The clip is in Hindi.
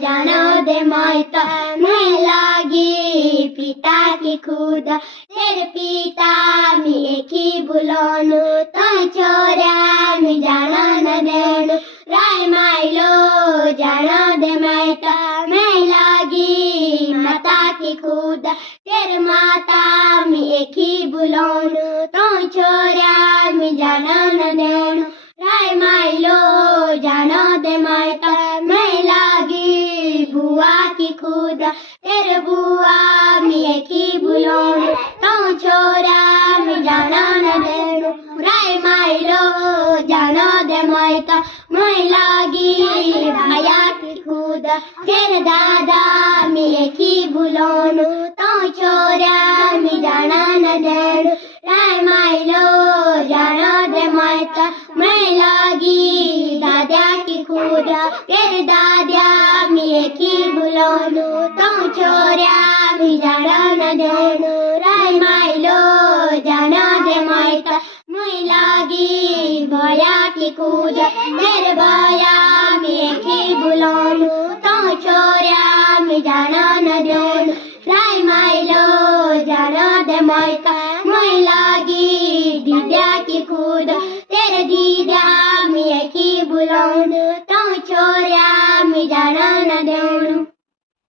जानो दे मायता मैं लागी पिता की खुद तेरे पिता मिए की बुलानु तो छोरा मी जाना न देनु राय माइलो जानो दे मायता मैं लागी माता की खुद तेरे माता मिए की बुलानु तो छोरा मी जाना न देनु राय माइलो जानो दे मायता मैं लागी बुआ की खुद तेरे बुआ मिए की बुलानु तो छोरा मी जाना न देनु राय माइलो जानो दे मायता मैं लागी भैया की खुद तेरे दादा मिए की बुलानु तो छोरा मी जाना न देनु राय माइलो जानो दे मायता मैं लागी दादा की खुद तेरे दादा मिए की बुलानु तो छोरा मी जाना न देनु राय माइलो जानो दे मायता मैं लागी भैया की खुद तेरे भैया मिए की बुलानु तो छोरा मी जाना न देनु राय माइलो जानो दे मायता मैं लागी दीदा की खुद तेरे दीदा मिए की बुलानु तो छोरा